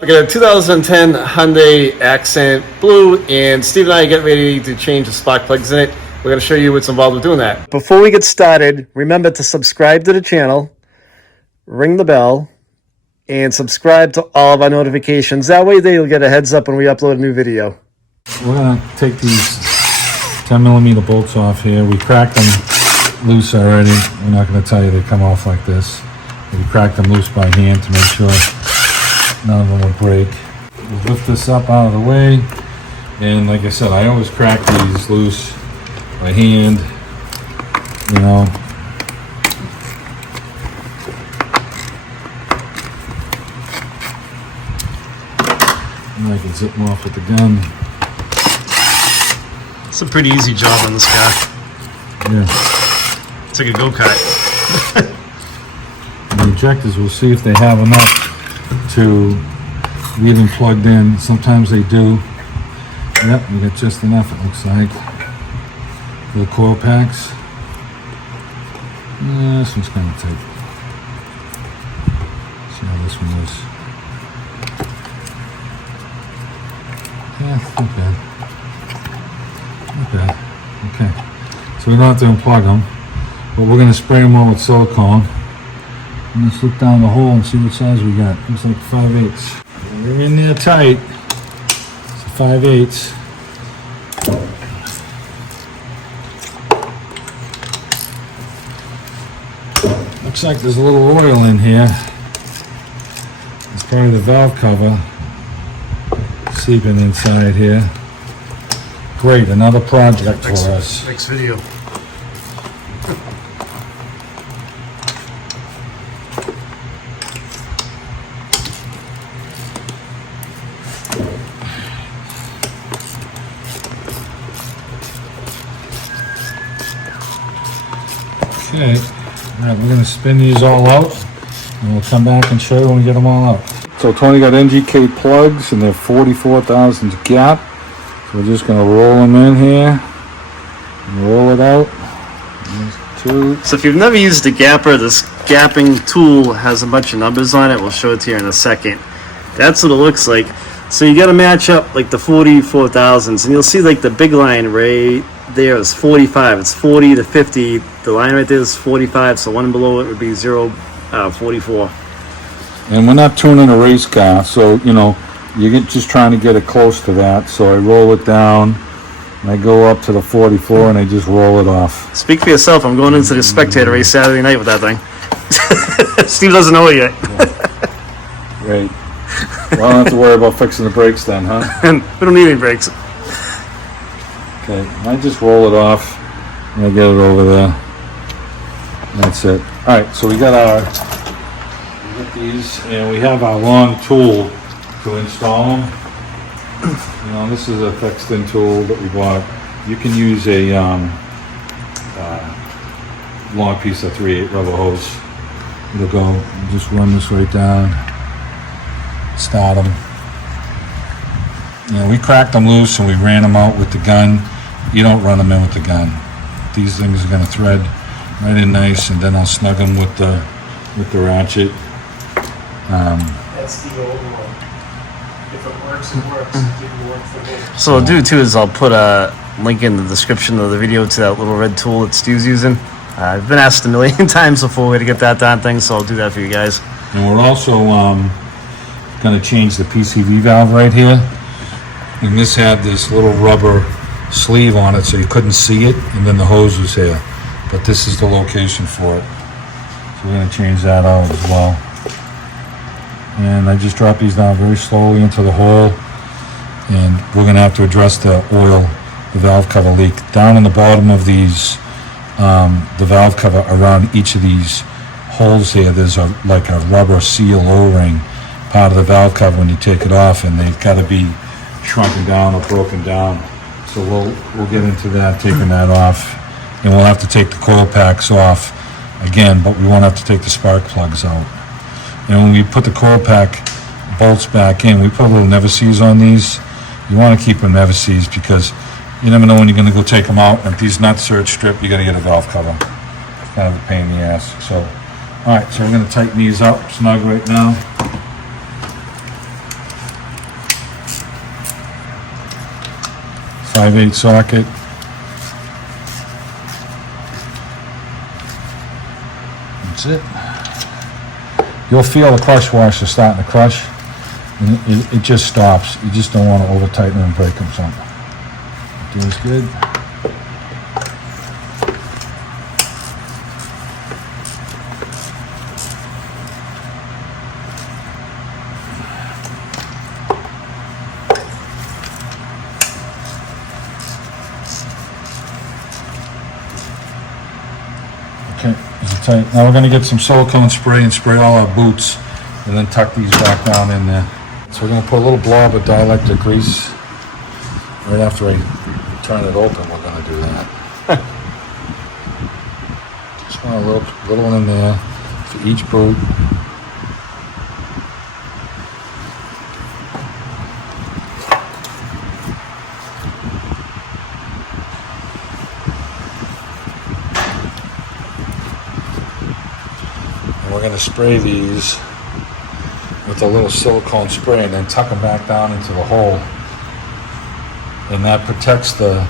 We got a 2010 Hyundai Accent Blue, and Steve and I are getting ready to change the spark plugs in it. We're going to show you what's involved with doing that. Before we get started, remember to subscribe to the channel, ring the bell, and subscribe to all of our notifications. That way you'll get a heads up when we upload a new video. We're going to take these 10mm bolts off here. We cracked them loose already. We're not going to tell you they come off like this. We cracked them loose by hand to make sure none of them will break. We'll lift this up out of the way, and like I said, I always crack these loose by hand, you know. And I can zip them off with the gun. It's a pretty easy job on this guy. Yeah. It's like a go-kart. The injectors, we'll see if they have enough to leave them plugged in. Sometimes they do. Yep, we got just enough, it looks like. The coil packs. This one's kind of tight. See how this one is. Yeah, not bad. Not bad. Okay. So we don't have to unplug them, but we're going to spray them all with silicone. And let's look down the hole and see what size we got. Looks like 5/8. We're in there tight. It's a 5/8. Looks like there's a little oil in here. It's part of the valve cover seeping inside here. Great, another project for us. Next video. Okay, all right, we're going to spin these all out, and we'll come back and show you when we get them all out. So Tony got NGK plugs, and they're 44 thousandths gap. So we're just going to roll them in here, and roll it out. There's two. So if you've never used a gapper, this gapping tool has a bunch of numbers on it. We'll show it to you in a second. That's what it looks like. So you got to match up like the 44 thousandths, and you'll see like the big line right there is 45. It's 40 to 50. The line right there is 45, so one below it would be 44. And we're not tuning a race car, so you know you're just trying to get it close to that. So I roll it down, and I go up to the 44, and I just roll it off. Speak for yourself. I'm going into the spectator race Saturday night with that thing. Steve doesn't know it yet. Yeah. Great. Well, I don't have to worry about fixing the brakes then, huh? And we don't need any brakes. Okay, I just roll it off, and I get it over there. That's it. All right, so we got these, and we have our long tool to install them. You know, this is a fixed-in tool that we bought. You can use a long piece of 3/8 rubber hose. It'll go. You just run this right down. Start them. You know, we cracked them loose and we ran them out with the gun. You don't run them in with the gun. These things are going to thread right in nice, and then I'll snug them with the ratchet. That's the old one. If it works, it works. It didn't work for me. So what I'll do too is I'll put a link in the description of the video to that little red tool that Stu's using. I've been asked a million times before to get that darn thing, so I'll do that for you guys. And we're also going to change the PCV valve right here. And this had this little rubber sleeve on it so you couldn't see it, and then the hose was here. But this is the location for it. So we're going to change that out as well. And I just drop these down very slowly into the hole, and we're going to have to address the oil, the valve cover leak. Down in the bottom of these, the valve cover around each of these holes here, there's like a rubber seal O-ring, part of the valve cover when you take it off, and they've got to be shrunken down or broken down. So we'll get into that, taking that off, and we'll have to take the coil packs off again, but we won't have to take the spark plugs out. And when we put the coil pack bolts back in, we put little never-sees on these. You want to keep them never-sees because you never know when you're going to go take them out. And if these nuts are stripped, you got to get a valve cover. It's kind of a pain in the ass. So, all right, so we're going to tighten these up snug right now. 5/8 socket. That's it. You'll feel the crush washer starting to crush, and it just stops. You just don't want to over tighten and break them something. It does good. Okay, is it tight? Now we're going to get some silicone spray and spray all our boots and then tuck these back down in there. So we're going to put a little blob of dielectric grease right after I turn it open. We're going to do that. Just want a little in there for each boot. We're going to spray these with a little silicone spray and then tuck them back down into the hole. And that protects the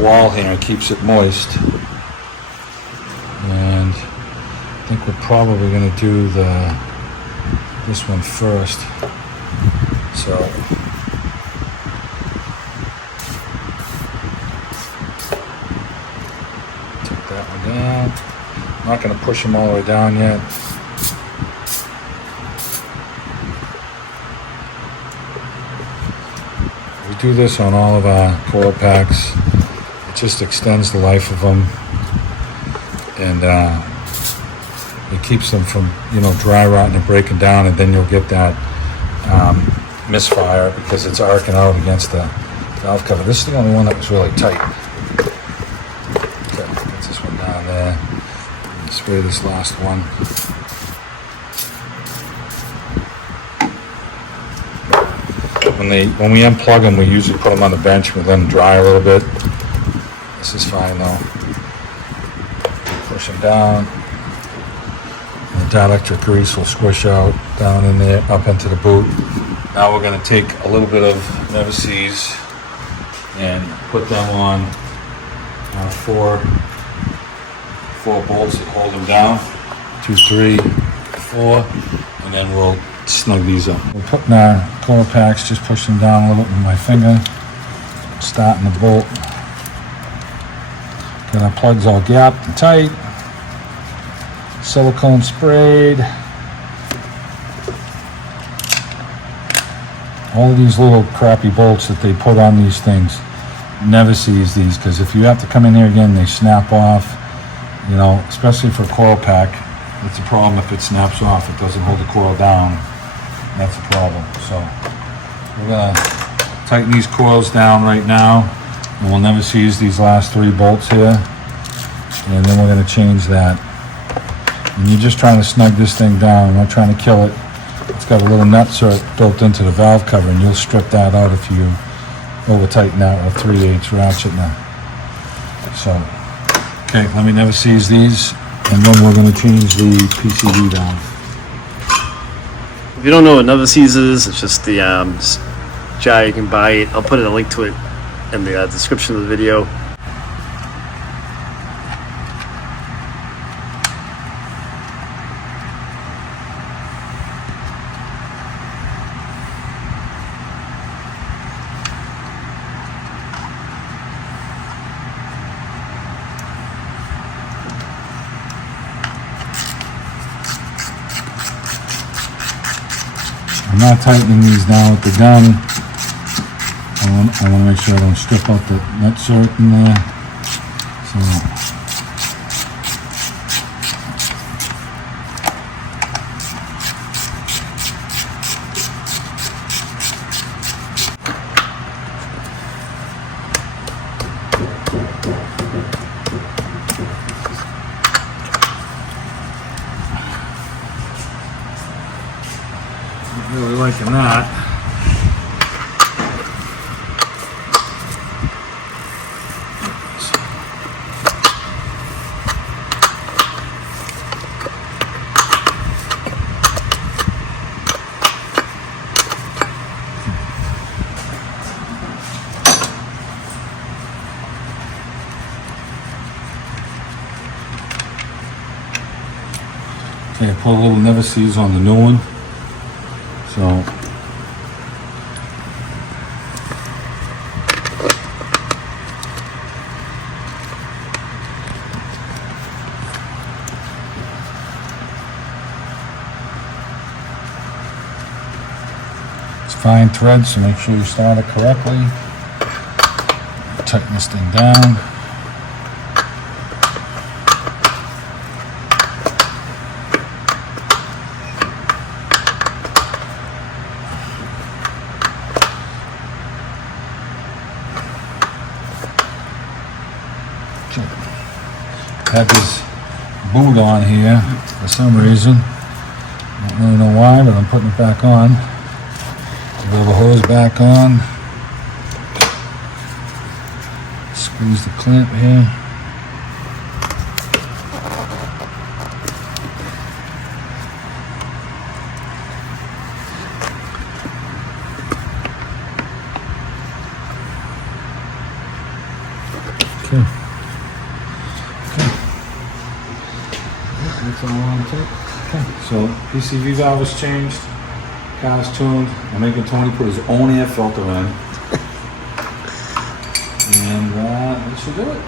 wall here and keeps it moist. And I think we're probably going to do this one first. So take that one down. I'm not going to push them all the way down yet. We do this on all of our coil packs. It just extends the life of them, and it keeps them from, dry rotting and breaking down, and then you'll get that misfire because it's arcing out against the valve cover. This is the only one that was really tight. Okay, get this one down there. Spray this last one. When we unplug them, we usually put them on the bench. We let them dry a little bit. This is fine though. Push them down. The dielectric grease will squish out down in there, up into the boot. Now we're going to take a little bit of Never-Seez and put them on four bolts that hold them down. 2, 3, 4, and then we'll snug these up. We're putting our coil packs, just push them down a little bit with my finger, starting the bolt. Get our plugs all gapped and tight. Silicone sprayed. All of these little crappy bolts that they put on these things, Never-Seez these, because if you have to come in here again, they snap off. Especially for a coil pack, it's a problem if it snaps off. It doesn't hold the coil down. That's a problem. So we're gonna tighten these coils down right now, and we'll Never-Seez these last 3 bolts here, and then we're gonna change that. And you're just trying to snug this thing down. We're not trying to kill it. It's got a little nut built into the valve cover, and you'll strip that out if you over tighten that with a 3/8 ratchet now. So, okay, let me Never-Seez these, and then we're going to change the PCV valve. If you don't know what Never-Seez is, it's just the jar you can buy it. I'll put a link to it in the description of the video. I'm not tightening these down with the gun. I want to make sure I don't strip out the nut in there. So really liking that. Okay, I put a little never sees on the new one. So it's fine thread, so make sure you start it correctly. Tighten this thing down. Had this boot on here for some reason. Don't really know why, but I'm putting it back on. Roll the hose back on. Squeeze the clamp here. Okay. That's all on tape. Okay. So PCV valve was changed. Car's tuned. I'm making Tony put his own air filter in. And that should do it.